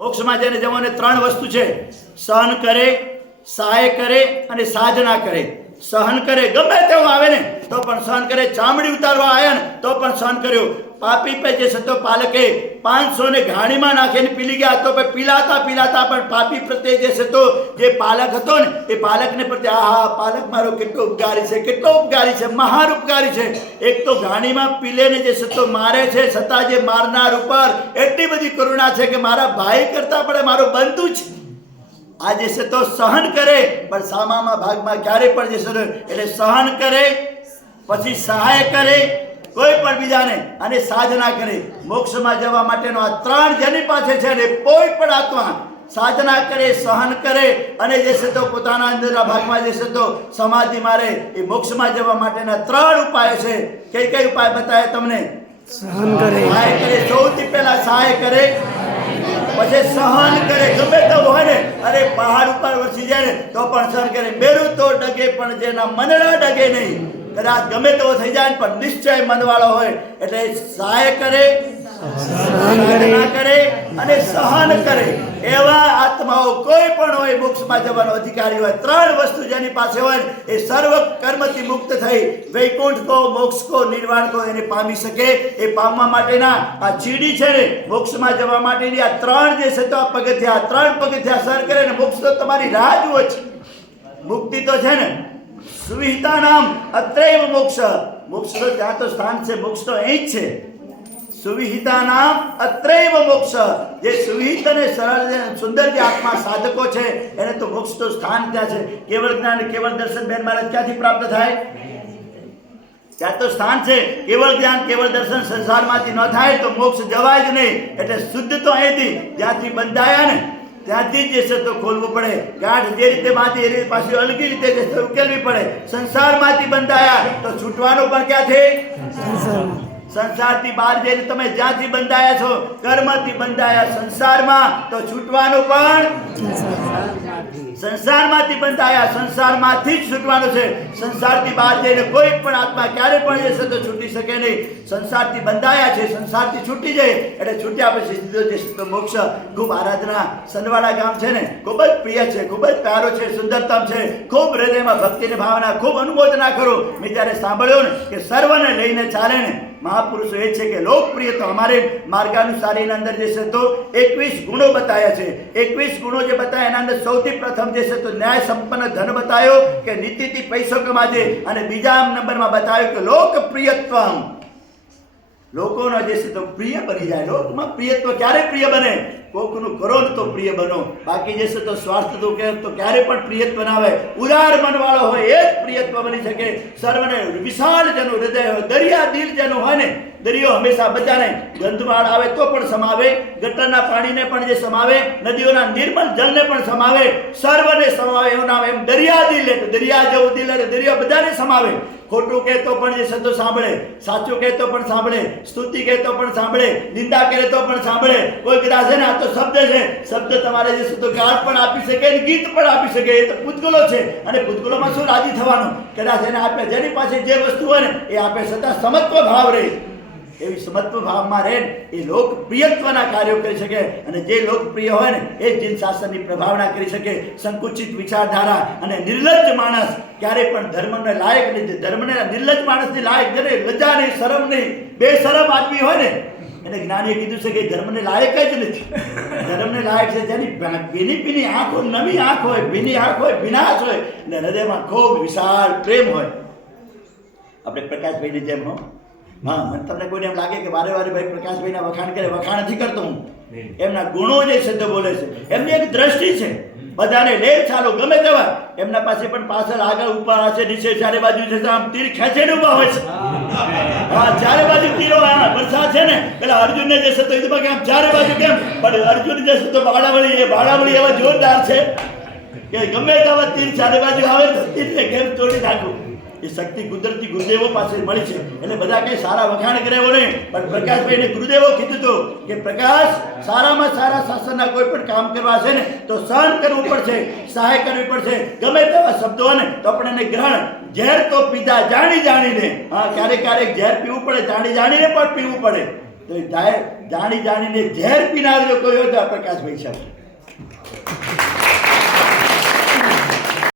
મોક્ષમાં જેને જવાને ત્રણ વસ્તુ છે: સહન કરે, સહાય કરે અને સાધના કરે. સહન કરે, ગમે તેવું આવે ને તો પણ સહન કરે. ચામડી ઉતારવા આવ્યા ને તો પણ સહન કર્યું. પાપી પે જે સતો પાલકે 500 ને ઘાણીમાં નાખીને પીલી ગયા તો પીલાતા પણ પાપી પ્રત્યે જે સતો જે પાલક હતો ને એ પાલકને પ્રત્યે આહા પાલક મારો કેટલો ઉપકારી છે, કેટલો ઉપકારી છે, મહાન ઉપકારી છે. એક તો ઘાણીમાં પીલે ને જે સતો મારે છે, છતાં જે મારનાર ઉપર એટલી બધી કરુણા છે કે મારા ભાઈ કરતા પણ મારો બંધુ છે. આ જે છે તો સહન કરે, પણ સામામાં ભાગમાં ક્યારે પણ જે છે એટલે સહન કરે, પછી સહાય કરે કોઈ પણ બીજાને, અને સાધના કરે. મોક્ષમાં જવા માટેનો આ ત્રણ જેની પાસે છે ને કોઈ પણ આત્મા સાધના કરે, સહન કરે અને જે છે તો પોતાના અંદરના ભાગમાં જે છે તો સમાધિ મારે, એ મોક્ષમાં જવા માટેના ત્રણ ઉપાય છે. કઈ કઈ ઉપાય બતાવે તમને? સહન કરે, સહાય કરે. સૌથી પહેલા સહાય કરે, પછી સહન કરે. ગમે તો હોય ને, અરે પહાડ ઉપર વસી જાય ને તો પણ સહન કરે. મેરું તો ડગે પણ જેના મનડા ડગે નહીં. કદાચ ગમે તેવો થઈ જાય પણ નિશ્ચય મનવાળો હોય એટલે સહાય કરે, સાધના કરે અને સહન કરે. એવા આત્માઓ કોઈ પણ હોય મોક્ષમાં જવાનો અધિકારી હોય. ત્રણ વસ્તુ જેની પાસે હોય એ સર્વ કર્મથી મુક્ત થઈ વૈકુંઠ કો, મોક્ષ કો, નિર્વાણ કો એને પામી શકે. એ પામવા માટેના આ ચીડી છે ને, મોક્ષમાં જવા માટેની આ ત્રણ જે છે તો આ પગથિયા, ત્રણ પગથિયા સર કરે ને મોક્ષ તો તમારી રાહ જુએ છે. મુક્તિ તો છે ને, સુવિહિતા નામ અત્રૈવ મોક્ષ. મોક્ષ તો ત્યાં તો સ્થાન છે, મોક્ષ તો અહીં જ છે. સુવિહિતા નામ અત્રૈવ મોક્ષ. જે સુવિહિત અને સરળ સુંદર જે આત્મા સાધકો છે એને તો મોક્ષ તો સ્થાન ત્યાં છે. કેવળ જ્ઞાન, કેવળ દર્શન બેન મહારાજ ક્યાંથી પ્રાપ્ત થાય? ત્યાં તો સ્થાન છે. કેવળ જ્ઞાન, કેવળ દર્શન સંસારમાંથી ન થાય તો મોક્ષ જવાય જ નહીં. એટલે શુદ્ધ તો અહીંથી જ્યાંથી બંધાયા ને ત્યાંથી જ જે છે તો ખોલવું પડે. ગાંઠ જે રીતે બાંધી એ રીતે પાછી અલગી રીતે જે છે ઉકેલવી પડે. સંસારમાંથી બંધાયા તો છૂટવાનું પણ ક્યાંથી? સંસારથી બહાર જઈને તમે જ્યાંથી બંધાયા છો, કર્મથી બંધાયા સંસારમાં, તો છૂટવાનું પણ સંસારમાંથી બંધાયા, સંસારમાંથી જ છૂટવાનું છે. સંસારથી બહાર જઈને કોઈ પણ આત્મા ક્યારે પણ જે છે તો છૂટી શકે નહીં. સંસારથી બંધાયા છે, સંસારથી છૂટી જાય એટલે છૂટ્યા પછી સીધો જે છે તો મોક્ષ. ખૂબ આરાધના સનવાડા ગામ છે ને, ખૂબ જ પ્રિય છે, ખૂબ જ પ્યારો છે, સુંદરતમ છે. ખૂબ હૃદયમાં ભક્તિની ભાવના, ખૂબ અનુમોદના કરું. મેં જ્યારે સાંભળ્યો ને કે સર્વને લઈને ચાલે ને મહાપુરુષો એ છે કે લોકપ્રિય તો અમારે માર્ગાનુસારીના અંદર જે છે તો 21 ગુણો બતાવ્યા છે. 21 ગુણો જે બતાવ્યા એના અંદર સૌથી પ્રથમ જે છે તો ન્યાય સંપન્ન ધન બતાવ્યો કે નીતિથી પૈસો કમાજે, અને બીજા નંબરમાં બતાવ્યું કે લોકપ્રિયત્વમ. લોકોનો જે છે તો પ્રિય બની જાય. લોકમાં પ્રિયત્વ ક્યારે પ્રિય બને? કોકનું કરો ને તો પ્રિય બનો. બાકી જે છે તો સ્વાર્થ તો ક્યારે પણ પ્રિયત્વ બનાવે. ઉદાર મનવાળો હોય એ જ પ્રિયત્વ બની શકે. સર્વને વિશાળ જેનું હૃદય હોય, દરિયા દિલ જેનું હોય ને, દરિયો હંમેશા બધાને ગંધવાળ આવે તો પણ સમાવે, ગટરના પાણીને પણ જે સમાવે, નદીઓના નિર્મળ જળને પણ સમાવે, સર્વને સમાવે એવું નામ. એમ દરિયા દિલ, એટલે દરિયા જેવું દિલ એટલે દરિયા બધાને સમાવે. ખોટું કહેતો પણ જે શબ્દો સાંભળે, સાચું કહેતો પણ સાંભળે, સ્તુતિ કહેતો પણ સાંભળે, નિંદા કરે તો પણ સાંભળે. કોઈ કદાચ છે ને આ તો શબ્દ છે, શબ્દ તમારે જે શબ્દો ગાળ પણ આપી શકે, ગીત પણ આપી શકે. એ તો પૂતગલો છે, અને પૂતગલોમાં શું રાજી થવાનું? કદાચ એને આપે, જેની પાસે જે વસ્તુ હોય ને એ આપે, છતાં સમત્વ ભાવ રહે. એવી સમત્વ ભાવમાં રહે એ લોકપ્રિયત્વના કાર્યો કરી શકે. અને જે લોકપ્રિય હોય ને એ જીન શાસનની પ્રભાવના કરી શકે. સંકુચિત વિચારધારા અને નિર્લજ્જ માણસ ક્યારે પણ ધર્મને લાયક નહીં. ધર્મને નિર્લજ્જ માણસની લાયક, જેને લજ્જા નહીં, શરમ નહીં, બેશરમ આદમી હોય ને એને જ્ઞાનીએ કીધું છે કે ધર્મને લાયક જ નથી. ધર્મને લાયક છે જેની ભીની ભીની આંખો, નવી આંખ હોય, ભીની આંખ હોય, ભીનાશ હોય, અને હૃદયમાં ખૂબ વિશાળ પ્રેમ હોય. આપણે પ્રકાશભાઈની જેમ હો. હા, મને તમને કોઈને એમ લાગે કે વારે વારે ભાઈ પ્રકાશભાઈના વખાણ કરે? વખાણ નથી કરતો હું. એમના ગુણો જે શબ્દ બોલે છે, એમની એક દ્રષ્ટિ છે. બધાને લે ચાલો ગમે તેવા, એમના પાસે પણ પાછળ આગળ ઉપર છે, નીચે ચારે બાજુ છે, આમ તીર ખેંચીને ઉભા હોય છે. હા, ચારે બાજુ તીરો. વરસાદ છે ને પેલા અર્જુનને જે છે તો કેમ ચારે બાજુ કેમ, પણ અર્જુન જે છે તો બાળાવળી એવા જોરદાર છે કે ગમે તેવા તીર ચારે બાજુ આવે તો તીરને કેમ તોડી નાખું. એ શક્તિ કુદરતી ગુરુદેવો પાસે મળી છે. એટલે બધા કંઈ સારા વખાણ કરેવો નહીં, પણ પ્રકાશભાઈને ગુરુદેવો કીધું હતું કે પ્રકાશ, સારામાં સારા શાસનના કોઈ પણ કામ કરવા છે ને તો સહન કરવું પડશે, સહાય કરવી પડશે. ગમે તેવા શબ્દો ને તો આપણને ગ્રહણ. ઝેર તો પીધા જાણી જાણીને. હા, ક્યારેક ક્યારેક ઝેર પીવું પડે, જાણી જાણીને પણ પીવું પડે. તો એ જાણી જાણીને ઝેર પીનાર જો કોઈ હોય તો આ પ્રકાશભાઈ સાહેબ